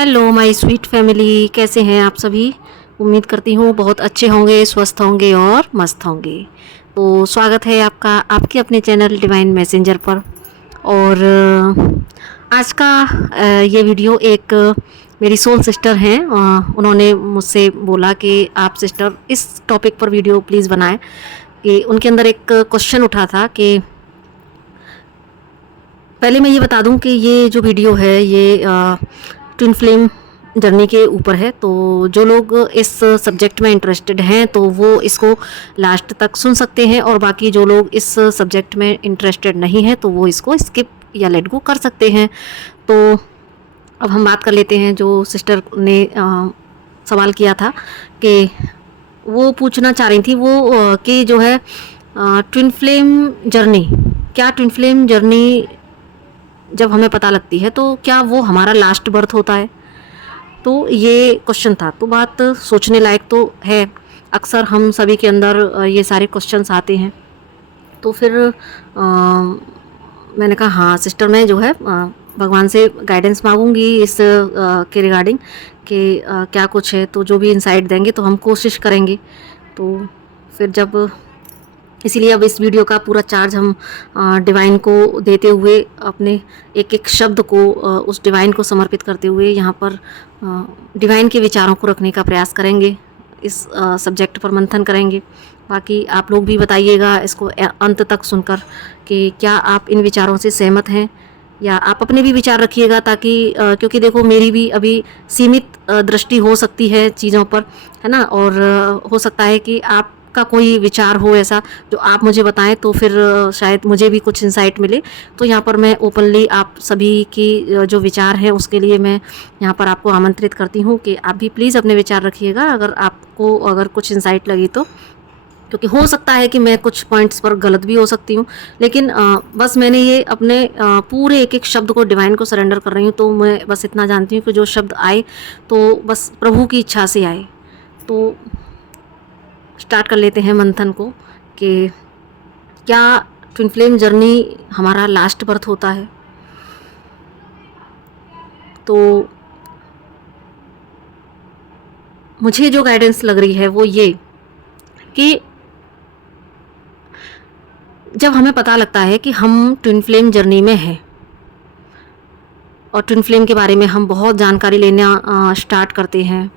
Hello my sweet family, कैसे हैं आप सभी। उम्मीद करती हूँ बहुत अच्छे होंगे, स्वस्थ होंगे और मस्त होंगे। तो स्वागत है आपका आपके अपने चैनल डिवाइन मैसेंजर पर। और आज का ये वीडियो एक मेरी सोल सिस्टर हैं, उन्होंने मुझसे बोला कि आप सिस्टर इस टॉपिक पर वीडियो प्लीज़ बनाएं। कि उनके अंदर एक क्वेश्चन उठा था कि पहले मैं ये बता दूं कि ये जो वीडियो है ये ट्विन फ्लेम जर्नी के ऊपर है। तो जो लोग इस सब्जेक्ट में इंटरेस्टेड हैं तो वो इसको लास्ट तक सुन सकते हैं, और बाकी जो लोग इस सब्जेक्ट में इंटरेस्टेड नहीं हैं तो वो इसको स्किप या लेट गो कर सकते हैं। तो अब हम बात कर लेते हैं जो सिस्टर ने सवाल किया था कि वो पूछना चाह रही थी वो कि जो है ट्विन फ्लेम जर्नी, क्या ट्विन फ्लेम जर्नी जब हमें पता लगती है तो क्या वो हमारा लास्ट बर्थ होता है। तो ये क्वेश्चन था, तो बात सोचने लायक तो है। अक्सर हम सभी के अंदर ये सारे क्वेश्चंस आते हैं। तो फिर मैंने कहा हाँ सिस्टर, मैं जो है भगवान से गाइडेंस मांगूंगी इस के रिगार्डिंग कि क्या कुछ है, तो जो भी इंसाइट देंगे तो हम कोशिश करेंगे। तो फिर जब इसीलिए अब इस वीडियो का पूरा चार्ज हम डिवाइन को देते हुए, अपने एक एक शब्द को उस डिवाइन को समर्पित करते हुए यहाँ पर डिवाइन के विचारों को रखने का प्रयास करेंगे। इस सब्जेक्ट पर मंथन करेंगे। बाकी आप लोग भी बताइएगा इसको अंत तक सुनकर कि क्या आप इन विचारों से सहमत हैं, या आप अपने भी विचार रखिएगा, ताकि क्योंकि देखो मेरी भी अभी सीमित दृष्टि हो सकती है चीज़ों पर, है ना। और हो सकता है कि आप का कोई विचार हो ऐसा जो आप मुझे बताएं, तो फिर शायद मुझे भी कुछ इंसाइट मिले। तो यहाँ पर मैं ओपनली आप सभी की जो विचार हैं उसके लिए मैं यहाँ पर आपको आमंत्रित करती हूँ कि आप भी प्लीज़ अपने विचार रखिएगा, अगर कुछ इंसाइट लगी तो। क्योंकि हो सकता है कि मैं कुछ पॉइंट्स पर गलत भी हो सकती हूँ, लेकिन बस मैंने ये अपने पूरे एक एक शब्द को डिवाइन को सरेंडर कर रही हूँ। तो मैं बस इतना जानती हूँ कि जो शब्द आए तो बस प्रभु की इच्छा से आए। तो स्टार्ट कर लेते हैं मंथन को कि क्या ट्विन फ्लेम जर्नी हमारा लास्ट बर्थ होता है। तो मुझे जो गाइडेंस लग रही है वो ये कि जब हमें पता लगता है कि हम ट्विन फ्लेम जर्नी में हैं और ट्विन फ्लेम के बारे में हम बहुत जानकारी लेना स्टार्ट करते हैं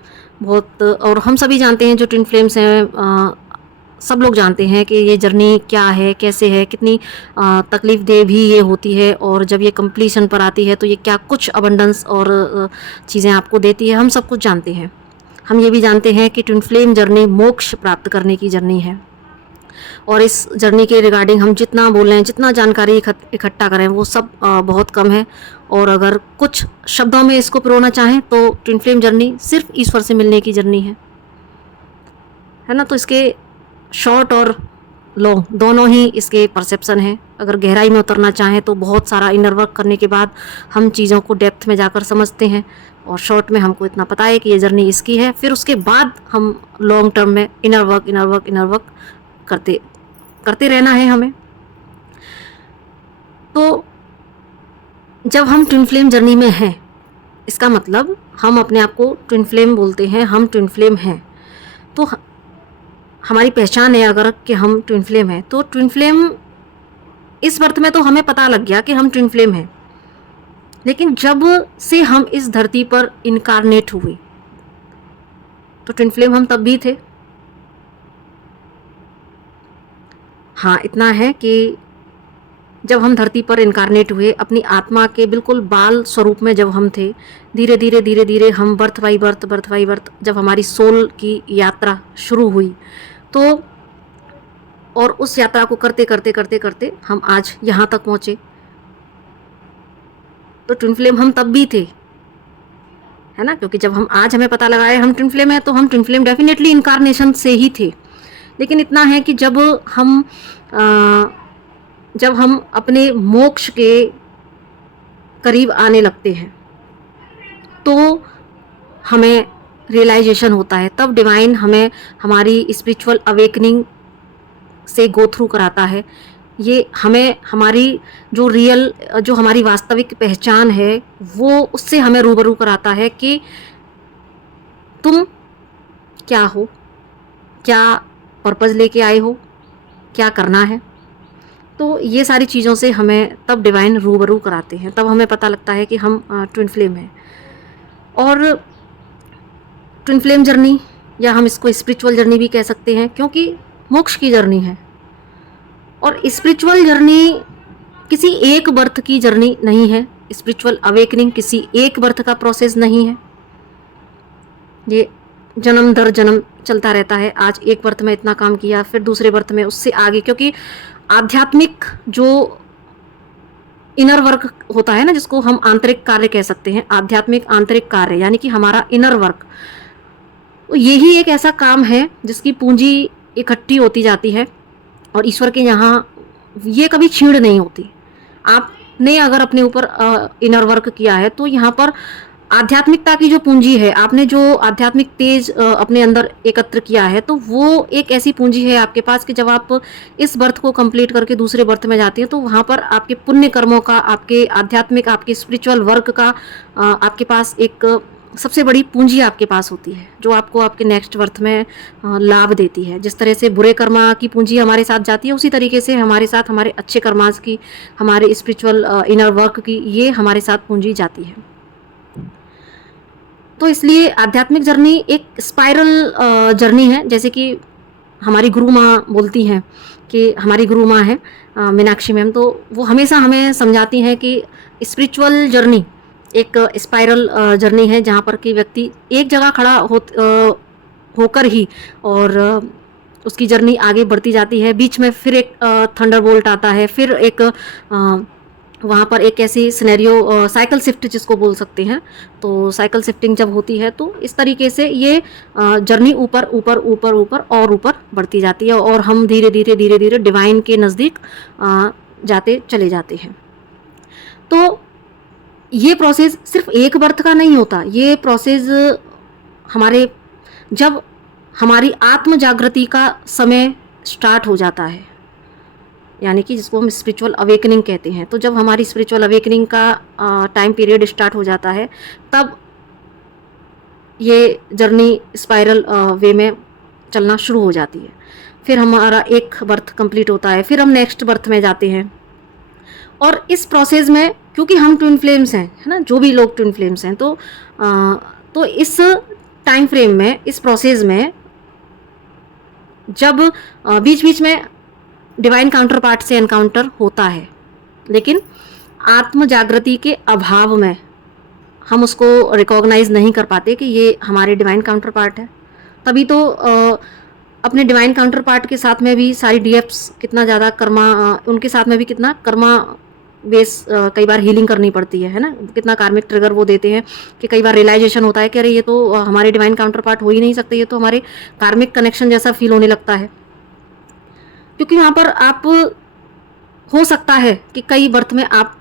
बहुत, और हम सभी जानते हैं जो ट्विन फ्लेम्स हैं, सब लोग जानते हैं कि ये जर्नी क्या है, कैसे है, कितनी तकलीफ दे भी ये होती है, और जब ये कंप्लीशन पर आती है तो ये क्या कुछ अबंडेंस और चीज़ें आपको देती है, हम सब कुछ जानते हैं। हम ये भी जानते हैं कि ट्विन फ्लेम जर्नी मोक्ष प्राप्त करने की जर्नी है, और इस जर्नी के रिगार्डिंग हम जितना बोलें, जितना जानकारी इकट्ठा करें वो सब बहुत कम है। और अगर कुछ शब्दों में इसको पिरोना चाहें तो ट्विन फ्लेम जर्नी सिर्फ ईश्वर से मिलने की जर्नी है ना। तो इसके शॉर्ट और लॉन्ग दोनों ही इसके परसेप्शन हैं। अगर गहराई में उतरना चाहें तो बहुत सारा इनर वर्क करने के बाद हम चीज़ों को डेप्थ में जाकर समझते हैं, और शॉर्ट में हमको इतना पता है कि ये जर्नी इसकी है। फिर उसके बाद हम लॉन्ग टर्म में इनर वर्क करते रहना है हमें। तो जब हम ट्विन फ्लेम जर्नी में हैं, इसका मतलब हम अपने आप को ट्विन फ्लेम बोलते हैं, हम ट्विन फ्लेम हैं। तो हमारी पहचान है अगर कि हम ट्विन फ्लेम हैं, तो ट्विन फ्लेम इस बर्थ में तो हमें पता लग गया कि हम ट्विन फ्लेम हैं। लेकिन जब से हम इस धरती पर इनकारनेट हुए तो ट्विन फ्लेम हम तब भी थे। हाँ, इतना है कि जब हम धरती पर इनकारनेट हुए, अपनी आत्मा के बिल्कुल बाल स्वरूप में जब हम थे, धीरे धीरे हम बर्थ बाई बर्थ जब हमारी सोल की यात्रा शुरू हुई, तो और उस यात्रा को करते हम आज यहाँ तक पहुँचे। तो ट्विन फ्लेम हम तब भी थे, है ना। क्योंकि जब आज हमें पता लगा है हम ट्विन फ्लेम है, तो हम ट्विन फ्लेम डेफिनेटली इनकारनेशन से ही थे। लेकिन इतना है कि जब हम अपने मोक्ष के करीब आने लगते हैं तो हमें रियलाइजेशन होता है, तब डिवाइन हमें हमारी स्पिरिचुअल अवेकनिंग से गो थ्रू कराता है ये हमें हमारी जो रियल, जो हमारी वास्तविक पहचान है, वो उससे हमें रूबरू कराता है कि तुम क्या हो, क्या पर्पज़ लेके आए हो, क्या करना है। तो ये सारी चीज़ों से हमें तब डिवाइन रूबरू कराते हैं, तब हमें पता लगता है कि हम ट्विन फ्लेम हैं। और ट्विन फ्लेम जर्नी, या हम इसको स्पिरिचुअल जर्नी भी कह सकते हैं, क्योंकि मोक्ष की जर्नी है। और स्पिरिचुअल जर्नी किसी एक बर्थ की जर्नी नहीं है। स्पिरिचुअल अवेकनिंग किसी एक बर्थ का प्रोसेस नहीं है। ये जन्म दर जन्म चलता रहता है। आज एक बर्थ में इतना काम किया, फिर दूसरे बर्थ में उससे आगे, क्योंकि आध्यात्मिक जो इनर वर्क होता है ना, जिसको हम आंतरिक कार्य कह सकते हैं, आध्यात्मिक आंतरिक कार्य यानी कि हमारा इनर वर्क, तो यही एक ऐसा काम है जिसकी पूंजी इकट्ठी होती जाती है और ईश्वर के यहाँ ये कभी छीड़ नहीं होती। आपने अगर अपने ऊपर इनर वर्क किया है तो यहाँ पर आध्यात्मिकता की जो पूंजी है, आपने जो आध्यात्मिक तेज अपने अंदर एकत्र किया है, तो वो एक ऐसी पूंजी है आपके पास कि जब आप इस बर्थ को कंप्लीट करके दूसरे बर्थ में जाते हैं तो वहाँ पर आपके पुण्य कर्मों का, आपके आध्यात्मिक, आपके स्पिरिचुअल वर्क का आपके पास एक सबसे बड़ी पूंजी आपके पास होती है, जो आपको आपके नेक्स्ट बर्थ में लाभ देती है। जिस तरह से बुरे कर्मा की पूंजी हमारे साथ जाती है, उसी तरीके से हमारे साथ हमारे अच्छे कर्मास की, हमारे स्पिरिचुअल इनर वर्क की, ये हमारे साथ पूंजी जाती है। तो इसलिए आध्यात्मिक जर्नी एक स्पाइरल जर्नी है। जैसे कि हमारी गुरु माँ बोलती हैं कि हमारी गुरु माँ है मीनाक्षी मैम, तो वो हमेशा हमें समझाती हैं कि स्पिरिचुअल जर्नी एक स्पाइरल जर्नी है, जहाँ पर कि व्यक्ति एक जगह खड़ा होकर ही और उसकी जर्नी आगे बढ़ती जाती है। बीच में फिर एक थंडरबोल्ट आता है, फिर एक वहाँ पर एक ऐसी सिनेरियो साइकिल शिफ्ट जिसको बोल सकते हैं, तो साइकिल शिफ्टिंग जब होती है तो इस तरीके से ये जर्नी ऊपर ऊपर ऊपर ऊपर और ऊपर बढ़ती जाती है और हम धीरे धीरे धीरे धीरे डिवाइन के नज़दीक जाते चले जाते हैं। तो ये प्रोसेस सिर्फ एक बर्थ का नहीं होता, ये प्रोसेस हमारे जब हमारी आत्म जागृति का समय स्टार्ट हो जाता है, यानी कि जिसको हम स्पिरिचुअल अवेकनिंग कहते हैं, तो जब हमारी स्पिरिचुअल अवेकनिंग का टाइम पीरियड स्टार्ट हो जाता है, तब ये जर्नी स्पाइरल वे में चलना शुरू हो जाती है। फिर हमारा एक बर्थ कंप्लीट होता है, फिर हम नेक्स्ट बर्थ में जाते हैं। और इस प्रोसेस में क्योंकि हम ट्विन फ्लेम्स हैं, है ना, जो भी लोग ट्विन फ्लेम्स हैं, तो इस टाइम फ्रेम में, इस प्रोसेस में जब बीच बीच में डिवाइन काउंटर पार्ट से एनकाउंटर होता है, लेकिन आत्म जागृति के अभाव में हम उसको रिकॉग्नाइज नहीं कर पाते कि ये हमारे डिवाइन काउंटर पार्ट है। तभी तो अपने डिवाइन काउंटर पार्ट के साथ में भी सारी डीएफ्स कितना ज़्यादा कर्मा, उनके साथ में भी कितना कर्मा बेस कई बार हीलिंग करनी पड़ती है ना, कितना कार्मिक ट्रिगर वो देते हैं कि कई बार रियलाइजेशन होता है कि अरे ये तो हमारे डिवाइन काउंटर पार्ट हो ही नहीं सकते, ये तो हमारे कार्मिक कनेक्शन जैसा फील होने लगता है। क्योंकि वहाँ पर आप, हो सकता है कि कई बर्थ में आप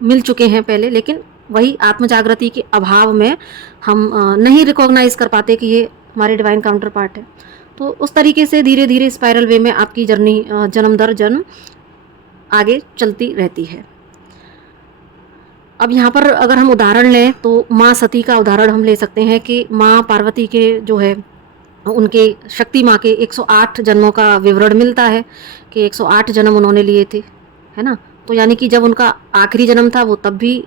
मिल चुके हैं पहले, लेकिन वही आत्म जागृति के अभाव में हम नहीं रिकॉग्नाइज कर पाते कि ये हमारे डिवाइन काउंटर पार्ट है। तो उस तरीके से धीरे धीरे स्पाइरल वे में आपकी जर्नी जन्म दर जन्म आगे चलती रहती है। अब यहाँ पर अगर हम उदाहरण लें तो माँ सती का उदाहरण हम ले सकते हैं कि माँ पार्वती के जो है, उनके शक्ति माँ के 108 जन्मों का विवरण मिलता है कि 108 जन्म उन्होंने लिए थे, है ना। तो यानी कि जब उनका आखिरी जन्म था वो तब भी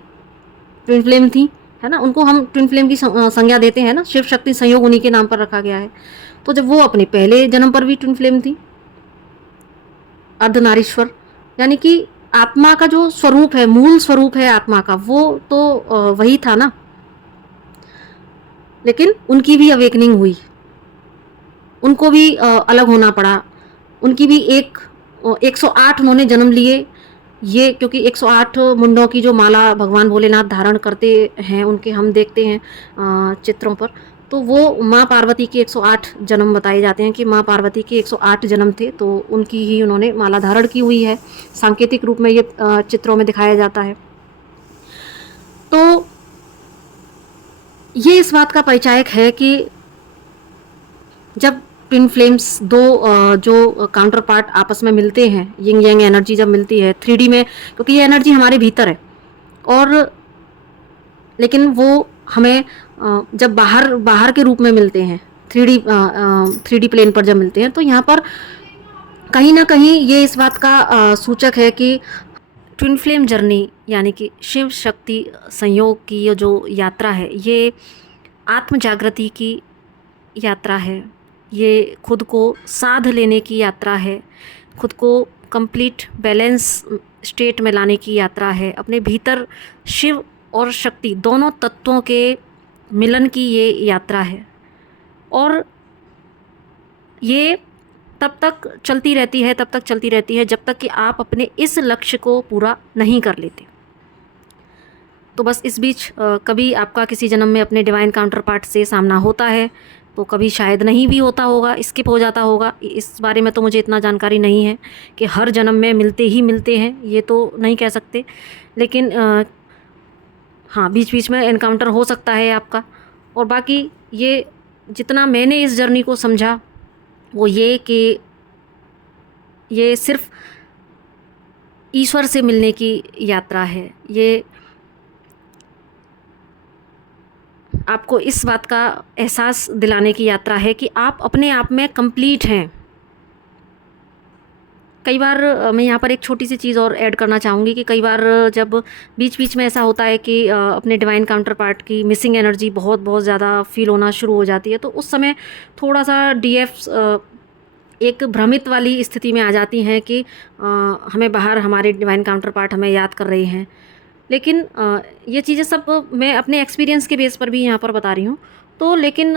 ट्विन फ्लेम थी, है ना। उनको हम ट्विन फ्लेम की संज्ञा देते हैं ना, शिव शक्ति संयोग उन्हीं के नाम पर रखा गया है। तो जब वो अपने पहले जन्म पर भी ट्विन फ्लेम थी, अर्धनारीश्वर, यानी कि आत्मा का जो स्वरूप है, मूल स्वरूप है आत्मा का, वो तो वही था ना। लेकिन उनकी भी अवेकनिंग हुई, उनको भी अलग होना पड़ा, उनकी भी 108 उन्होंने जन्म लिए। ये क्योंकि 108 मुंडों की जो माला भगवान भोलेनाथ धारण करते हैं, उनके हम देखते हैं चित्रों पर, तो वो माँ पार्वती के 108 जन्म बताए जाते हैं कि माँ पार्वती के 108 जन्म थे, तो उनकी ही उन्होंने माला धारण की हुई है। सांकेतिक रूप में ये चित्रों में दिखाया जाता है। तो ये इस बात का परिचायक है कि जब ट्विन फ्लेम्स, दो जो काउंटर पार्ट आपस में मिलते हैं, यिंग यांग एनर्जी जब मिलती है 3D में, क्योंकि ये एनर्जी हमारे भीतर है, और लेकिन वो हमें जब बाहर के रूप में मिलते हैं, 3D प्लेन पर जब मिलते हैं, तो यहाँ पर कहीं ना कहीं ये इस बात का सूचक है कि ट्विन फ्लेम जर्नी यानी कि शिव शक्ति संयोग की ये जो यात्रा है, ये आत्म जागृति की यात्रा है, ये खुद को साध लेने की यात्रा है, खुद को कंप्लीट बैलेंस स्टेट में लाने की यात्रा है, अपने भीतर शिव और शक्ति दोनों तत्वों के मिलन की ये यात्रा है। और ये तब तक चलती रहती है जब तक कि आप अपने इस लक्ष्य को पूरा नहीं कर लेते। तो बस इस बीच कभी आपका किसी जन्म में अपने डिवाइन काउंटर पार्ट से सामना होता है, तो कभी शायद नहीं भी होता होगा, स्किप हो जाता होगा। इस बारे में तो मुझे इतना जानकारी नहीं है कि हर जन्म में मिलते ही मिलते हैं, ये तो नहीं कह सकते, लेकिन हाँ, बीच बीच में एनकाउंटर हो सकता है आपका। और बाकी ये जितना मैंने इस जर्नी को समझा वो ये कि ये सिर्फ ईश्वर से मिलने की यात्रा है। ये आपको इस बात का एहसास दिलाने की यात्रा है कि आप अपने आप में कंप्लीट हैं। कई बार मैं यहाँ पर एक छोटी सी चीज़ और ऐड करना चाहूँगी कि कई बार जब बीच बीच में ऐसा होता है कि अपने डिवाइन काउंटर पार्ट की मिसिंग एनर्जी बहुत बहुत ज़्यादा फील होना शुरू हो जाती है, तो उस समय थोड़ा सा डीएफ्स एक भ्रमित वाली स्थिति में आ जाती हैं कि हमें बाहर हमारे डिवाइन काउंटर पार्ट हमें याद कर रहे हैं। लेकिन ये चीज़ें सब मैं अपने एक्सपीरियंस के बेस पर भी यहाँ पर बता रही हूँ। तो लेकिन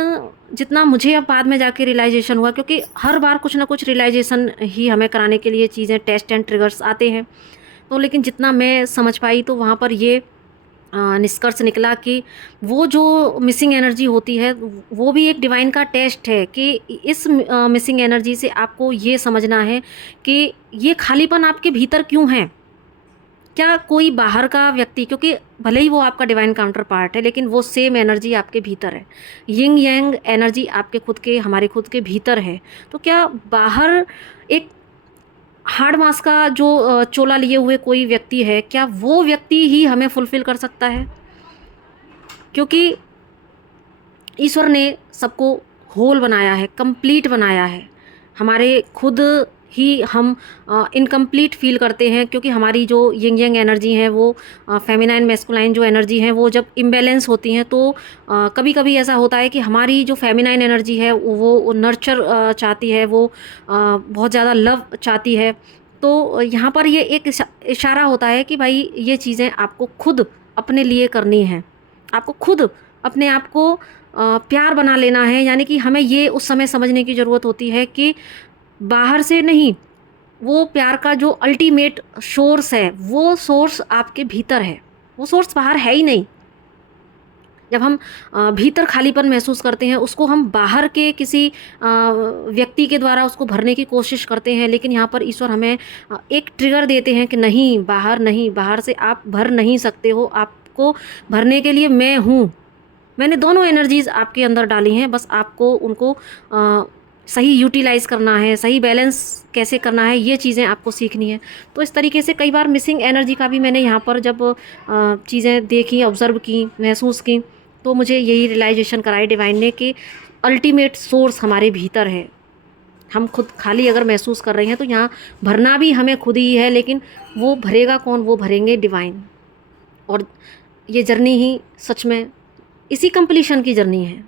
जितना मुझे अब बाद में जाके रियलाइजेशन हुआ, क्योंकि हर बार कुछ ना कुछ रियलाइजेशन ही हमें कराने के लिए चीज़ें, टेस्ट एंड ट्रिगर्स आते हैं, तो लेकिन जितना मैं समझ पाई तो वहाँ पर ये निष्कर्ष निकला कि वो जो मिसिंग एनर्जी होती है वो भी एक डिवाइन का टेस्ट है कि इस मिसिंग एनर्जी से आपको ये समझना है कि ये खालीपन आपके भीतर क्यों है। क्या कोई बाहर का व्यक्ति, क्योंकि भले ही वो आपका डिवाइन काउंटर पार्ट है, लेकिन वो सेम एनर्जी आपके भीतर है, यिंग यांग एनर्जी आपके खुद के, हमारे खुद के भीतर है। तो क्या बाहर एक हार्ड मास का जो चोला लिए हुए कोई व्यक्ति है, क्या वो व्यक्ति ही हमें फुलफिल कर सकता है? क्योंकि ईश्वर ने सबको होल बनाया है, कंप्लीट बनाया है। हमारे खुद ही हम इनकम्प्लीट फील करते हैं, क्योंकि हमारी जो यिंग यांग एनर्जी है, वो फेमिनाइन मैस्कुलाइन जो एनर्जी है, वो जब इम्बैलेंस होती हैं तो कभी कभी ऐसा होता है कि हमारी जो फेमिनाइन एनर्जी है वो नर्चर चाहती है, वो बहुत ज़्यादा लव चाहती है। तो यहाँ पर ये एक इशारा होता है कि भाई ये चीज़ें आपको खुद अपने लिए करनी है, आपको खुद अपने आप को प्यार बना लेना है। यानी कि हमें ये उस समय समझने की ज़रूरत होती है कि बाहर से नहीं, वो प्यार का जो अल्टीमेट सोर्स है, वो सोर्स आपके भीतर है, वो सोर्स बाहर है ही नहीं। जब हम भीतर खालीपन महसूस करते हैं, उसको हम बाहर के किसी व्यक्ति के द्वारा उसको भरने की कोशिश करते हैं, लेकिन यहाँ पर ईश्वर हमें एक ट्रिगर देते हैं कि नहीं, बाहर से आप भर नहीं सकते हो, आपको भरने के लिए मैं हूँ। मैंने दोनों एनर्जीज़ आपके अंदर डाली हैं, बस आपको उनको सही यूटिलाइज़ करना है, सही बैलेंस कैसे करना है, ये चीज़ें आपको सीखनी है। तो इस तरीके से कई बार मिसिंग एनर्जी का भी मैंने यहाँ पर जब चीज़ें देखी, ऑब्ज़र्व की, महसूस की, तो मुझे यही रियलाइजेशन कराई डिवाइन ने कि अल्टीमेट सोर्स हमारे भीतर है। हम खुद खाली अगर महसूस कर रहे हैं तो यहाँ भरना भी हमें खुद ही है, लेकिन वो भरेगा कौन? वो भरेंगे डिवाइन। और ये जर्नी ही सच में इसी कंप्लीशन की जर्नी है।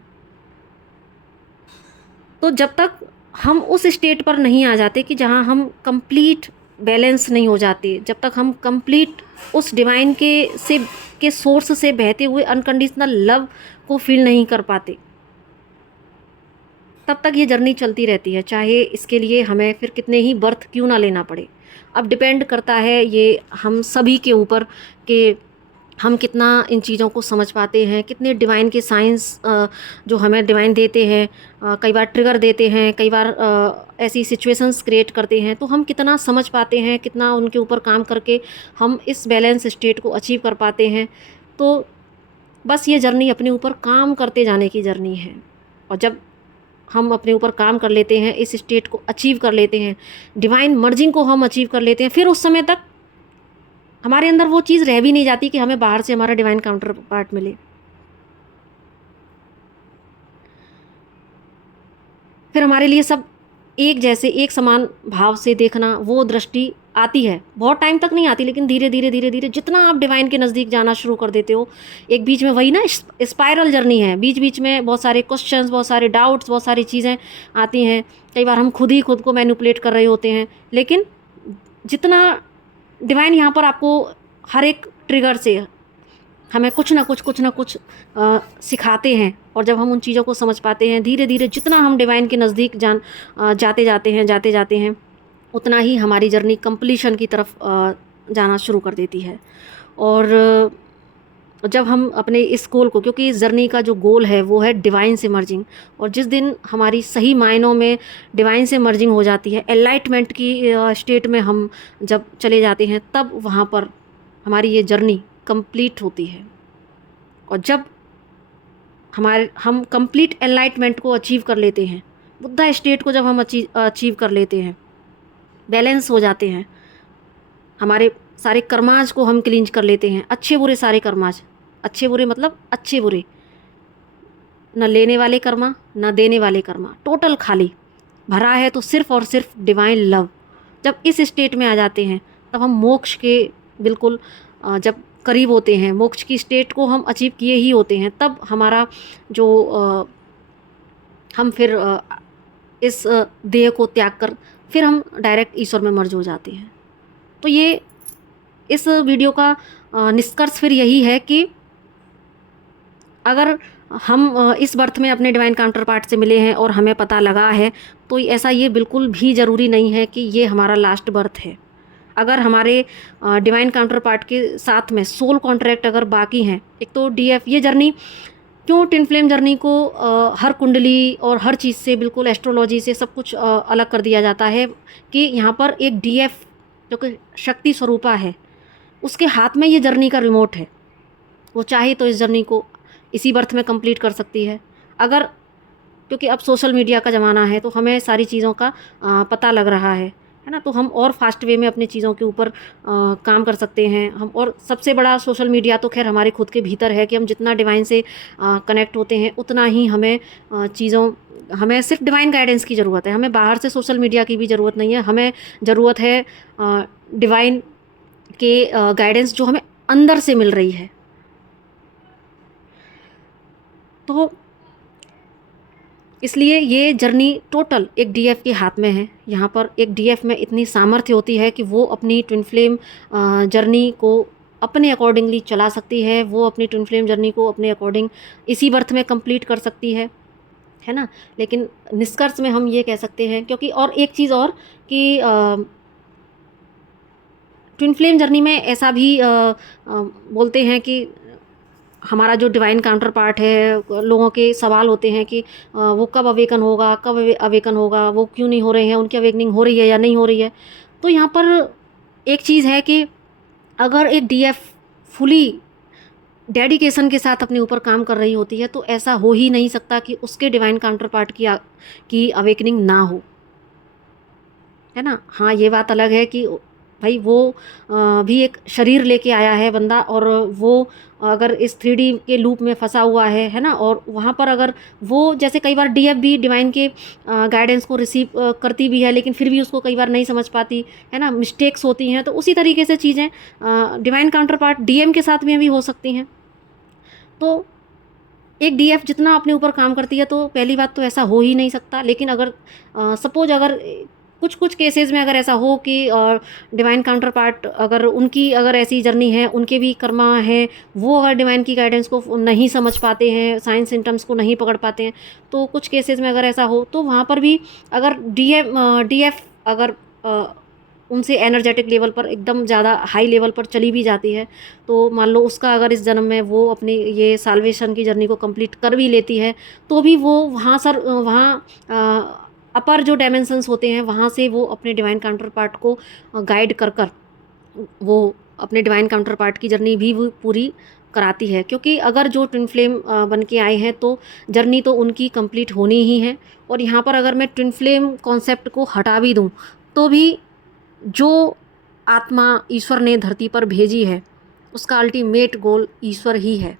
तो जब तक हम उस स्टेट पर नहीं आ जाते कि जहाँ हम कंप्लीट बैलेंस नहीं हो जाते, जब तक हम कंप्लीट उस डिवाइन के सोर्स से बहते हुए अनकंडीशनल लव को फील नहीं कर पाते, तब तक ये जर्नी चलती रहती है, चाहे इसके लिए हमें फिर कितने ही बर्थ क्यों ना लेना पड़े। अब डिपेंड करता है ये हम सभी के ऊपर कि हम कितना इन चीज़ों को समझ पाते हैं, कितने डिवाइन के साइंस जो हमें डिवाइन देते हैं, कई बार ट्रिगर देते हैं, कई बार ऐसी सिचुएशंस क्रिएट करते हैं, तो हम कितना समझ पाते हैं, कितना उनके ऊपर काम करके हम इस बैलेंस स्टेट को अचीव कर पाते हैं। तो बस ये जर्नी अपने ऊपर काम करते जाने की जर्नी है। और जब हम अपने ऊपर काम कर लेते हैं, इस स्टेट को अचीव कर लेते हैं, डिवाइन मर्जिंग को हम अचीव कर लेते हैं, फिर उस समय तक हमारे अंदर वो चीज़ रह भी नहीं जाती कि हमें बाहर से हमारा डिवाइन काउंटर पार्ट मिले। फिर हमारे लिए सब एक जैसे, एक समान भाव से देखना, वो दृष्टि आती है। बहुत टाइम तक नहीं आती, लेकिन धीरे धीरे धीरे धीरे जितना आप डिवाइन के नज़दीक जाना शुरू कर देते हो, एक बीच में वही ना स्पाइरल जर्नी है, बीच बीच में बहुत सारे क्वेश्चंस, बहुत सारे डाउट्स, बहुत सारी चीज़ें आती हैं। कई बार हम खुद ही खुद को मैनिपुलेट कर रहे होते हैं, लेकिन जितना डिवाइन यहाँ पर आपको हर एक ट्रिगर से हमें कुछ ना कुछ सिखाते हैं, और जब हम उन चीज़ों को समझ पाते हैं, धीरे धीरे जितना हम डिवाइन के नज़दीक जाते जाते हैं उतना ही हमारी जर्नी कंप्लीशन की तरफ जाना शुरू कर देती है। और जब हम अपने इस गोल को, क्योंकि इस जर्नी का जो गोल है वो है डिवाइन से मर्जिंग, और जिस दिन हमारी सही मायनों में डिवाइन से मर्जिंग हो जाती है, एनलाइटमेंट की स्टेट में हम जब चले जाते हैं, तब वहाँ पर हमारी ये जर्नी कंप्लीट होती है। और जब हम कंप्लीट एनलाइटमेंट को अचीव कर लेते हैं, बुद्धा स्टेट को जब हम अचीव कर लेते हैं, बैलेंस हो जाते हैं, हमारे सारे कर्माज को हम क्लींज कर लेते हैं, अच्छे बुरे सारे कर्माज, अच्छे बुरे मतलब अच्छे बुरे, न लेने वाले कर्मा न देने वाले कर्मा, टोटल खाली भरा है तो सिर्फ और सिर्फ डिवाइन लव। जब इस स्टेट में आ जाते हैं, तब हम मोक्ष के बिल्कुल जब करीब होते हैं, मोक्ष की स्टेट को हम अचीव किए ही होते हैं, तब हमारा जो हम फिर इस देह को त्याग कर फिर हम डायरेक्ट ईश्वर में मर्ज हो जाते हैं। तो ये इस वीडियो का निष्कर्ष फिर यही है कि अगर हम इस बर्थ में अपने डिवाइन काउंटर पार्ट से मिले हैं और हमें पता लगा है, तो ऐसा ये बिल्कुल भी ज़रूरी नहीं है कि ये हमारा लास्ट बर्थ है। अगर हमारे डिवाइन काउंटर पार्ट के साथ में सोल कॉन्ट्रैक्ट अगर बाकी हैं, एक तो डीएफ, ये जर्नी क्यों ट्विन फ्लेम जर्नी को हर कुंडली और हर चीज़ से, बिल्कुल एस्ट्रोलॉजी से सब कुछ अलग कर दिया जाता है कि यहाँ पर एक डीएफ जो कि शक्ति स्वरूपा है, उसके हाथ में ये जर्नी का रिमोट है। वो चाहे तो इस जर्नी को इसी बर्थ में कंप्लीट कर सकती है। अगर, क्योंकि अब सोशल मीडिया का ज़माना है, तो हमें सारी चीज़ों का पता लग रहा है ना, तो हम और फास्ट वे में अपनी चीज़ों के ऊपर काम कर सकते हैं हम। और सबसे बड़ा सोशल मीडिया तो खैर हमारे खुद के भीतर है कि हम जितना डिवाइन से कनेक्ट होते हैं, उतना ही हमें हमें सिर्फ डिवाइन गाइडेंस की ज़रूरत है। हमें बाहर से सोशल मीडिया की भी ज़रूरत नहीं है, हमें ज़रूरत है डिवाइन के गाइडेंस जो हमें अंदर से मिल रही है। तो इसलिए ये जर्नी टोटल एक डीएफ के हाथ में है। यहाँ पर एक डीएफ में इतनी सामर्थ्य होती है कि वो अपनी ट्विन फ्लेम जर्नी को अपने अकॉर्डिंगली चला सकती है, वो अपनी ट्विन फ्लेम जर्नी को अपने अकॉर्डिंग इसी बर्थ में कंप्लीट कर सकती है ना। लेकिन निष्कर्ष में हम ये कह सकते हैं, क्योंकि और एक चीज़ और कि ट्विन फ्लेम जर्नी में ऐसा भी बोलते हैं कि हमारा जो डिवाइन काउंटर पार्ट है, लोगों के सवाल होते हैं कि वो कब अवेकन होगा, कब अवेकन होगा, वो क्यों नहीं हो रहे हैं, उनकी अवेकनिंग हो रही है या नहीं हो रही है। तो यहाँ पर एक चीज़ है कि अगर एक डीएफ फुली डेडिकेशन के साथ अपने ऊपर काम कर रही होती है, तो ऐसा हो ही नहीं सकता कि उसके डिवाइन काउंटर पार्ट की अवेकनिंग ना हो, है ना। हाँ, ये बात अलग है कि भाई वो भी एक शरीर लेके आया है बंदा, और वो अगर इस 3D के लूप में फंसा हुआ है ना, और वहाँ पर अगर वो, जैसे कई बार डीएफ भी डिवाइन के गाइडेंस को रिसीव करती भी है, लेकिन फिर भी उसको कई बार नहीं समझ पाती है ना, मिस्टेक्स होती हैं। तो उसी तरीके से चीज़ें डिवाइन काउंटर पार्ट डीएम के साथ में भी हो सकती हैं। तो एक डीएफ जितना अपने ऊपर काम करती है, तो पहली बात तो ऐसा हो ही नहीं सकता। लेकिन अगर सपोज अगर कुछ केसेस में अगर ऐसा हो कि डिवाइन काउंटर पार्ट अगर उनकी अगर ऐसी जर्नी है, उनके भी कर्मा है, वो अगर डिवाइन की गाइडेंस को नहीं समझ पाते हैं, साइन सिम्टम्स को नहीं पकड़ पाते हैं, तो कुछ केसेस में अगर ऐसा हो, तो वहाँ पर भी अगर डीएफ अगर उनसे एनर्जेटिक लेवल पर एकदम ज़्यादा हाई लेवल पर चली भी जाती है, तो मान लो उसका अगर इस जन्म में वो अपनी ये साल्वेशन की जर्नी को कंप्लीट कर भी लेती है, तो भी वो वहाँ अपर जो डायमेंशंस होते हैं, वहाँ से वो अपने डिवाइन काउंटर पार्ट को गाइड कर वो अपने डिवाइन काउंटर पार्ट की जर्नी भी वो पूरी कराती है, क्योंकि अगर जो ट्विन फ्लेम बन के आए हैं तो जर्नी तो उनकी कंप्लीट होनी ही है। और यहाँ पर अगर मैं ट्विन फ्लेम कॉन्सेप्ट को हटा भी दूँ तो भी जो आत्मा ईश्वर ने धरती पर भेजी है उसका अल्टीमेट गोल ईश्वर ही है।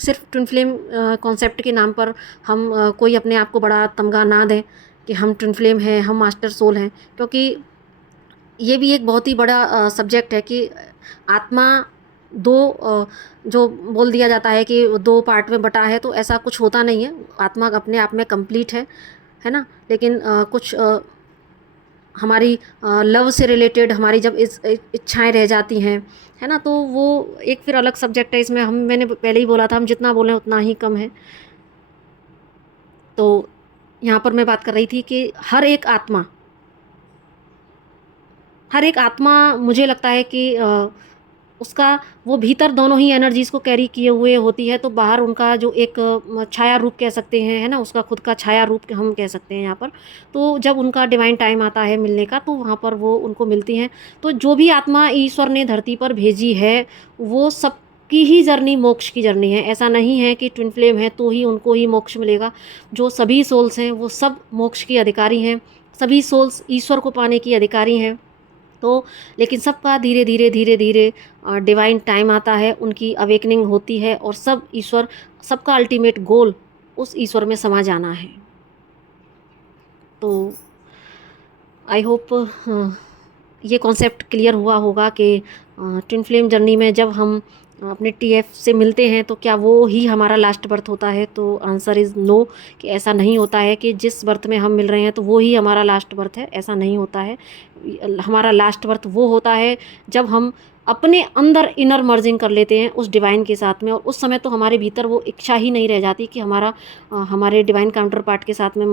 सिर्फ ट्विन फ्लेम कॉन्सेप्ट के नाम पर हम कोई अपने आप को बड़ा तमगा ना दें कि हम ट्विन फ्लेम हैं, हम मास्टर सोल हैं, क्योंकि ये भी एक बहुत ही बड़ा सब्जेक्ट है कि आत्मा दो जो बोल दिया जाता है कि दो पार्ट में बटा है, तो ऐसा कुछ होता नहीं है। आत्मा अपने आप में कंप्लीट है ना। लेकिन कुछ हमारी लव से रिलेटेड हमारी जब इच्छाएं रह जाती हैं, है ना, तो वो एक फिर अलग सब्जेक्ट है। इसमें मैंने पहले ही बोला था, हम जितना बोलें उतना ही कम है। तो यहाँ पर मैं बात कर रही थी कि हर एक आत्मा मुझे लगता है कि उसका वो भीतर दोनों ही एनर्जीज़ को कैरी किए हुए होती है, तो बाहर उनका जो एक छाया रूप कह सकते हैं, है ना, उसका खुद का छाया रूप हम कह सकते हैं यहाँ पर। तो जब उनका डिवाइन टाइम आता है मिलने का, तो वहाँ पर वो उनको मिलती हैं। तो जो भी आत्मा ईश्वर ने धरती पर भेजी है वो सबकी ही जर्नी मोक्ष की जर्नी है। ऐसा नहीं है कि ट्विन फ्लेम है तो ही उनको ही मोक्ष मिलेगा। जो सभी सोल्स हैं वो सब मोक्ष के अधिकारी हैं, सभी सोल्स ईश्वर को पाने की अधिकारी हैं। तो लेकिन सबका धीरे धीरे डिवाइन टाइम आता है, उनकी अवेकनिंग होती है और सबका अल्टीमेट गोल उस ईश्वर में समा जाना है। तो आई होप ये कॉन्सेप्ट क्लियर हुआ होगा कि ट्विन फ्लेम जर्नी में जब हम अपने टीएफ से मिलते हैं तो क्या वो ही हमारा लास्ट बर्थ होता है। तो आंसर इज़ नो, कि ऐसा नहीं होता है कि जिस बर्थ में हम मिल रहे हैं तो वो ही हमारा लास्ट बर्थ है, ऐसा नहीं होता है। हमारा लास्ट बर्थ वो होता है जब हम अपने अंदर इनर मर्जिंग कर लेते हैं उस डिवाइन के साथ में, और उस समय तो हमारे भीतर वो इच्छा ही नहीं रह जाती कि हमारे डिवाइन काउंटर पार्ट के साथ में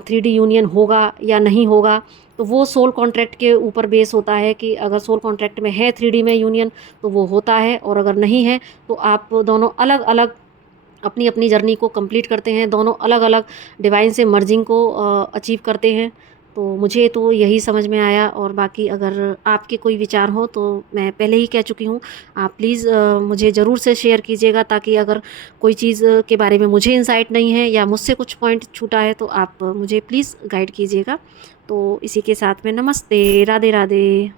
3D यूनियन होगा या नहीं होगा। तो वो सोल कॉन्ट्रैक्ट के ऊपर बेस होता है कि अगर सोल कॉन्ट्रैक्ट में है 3D में यूनियन तो वो होता है, और अगर नहीं है तो आप दोनों अलग अलग अपनी अपनी जर्नी को कंप्लीट करते हैं, दोनों अलग अलग डिवाइन से मर्जिंग को अचीव करते हैं। तो मुझे तो यही समझ में आया, और बाकी अगर आपके कोई विचार हो तो मैं पहले ही कह चुकी हूँ, आप प्लीज़ मुझे ज़रूर से शेयर कीजिएगा, ताकि अगर कोई चीज़ के बारे में मुझे इंसाइट नहीं है या मुझसे कुछ पॉइंट छूटा है तो आप मुझे प्लीज़ गाइड कीजिएगा। तो इसी के साथ में नमस्ते, राधे राधे।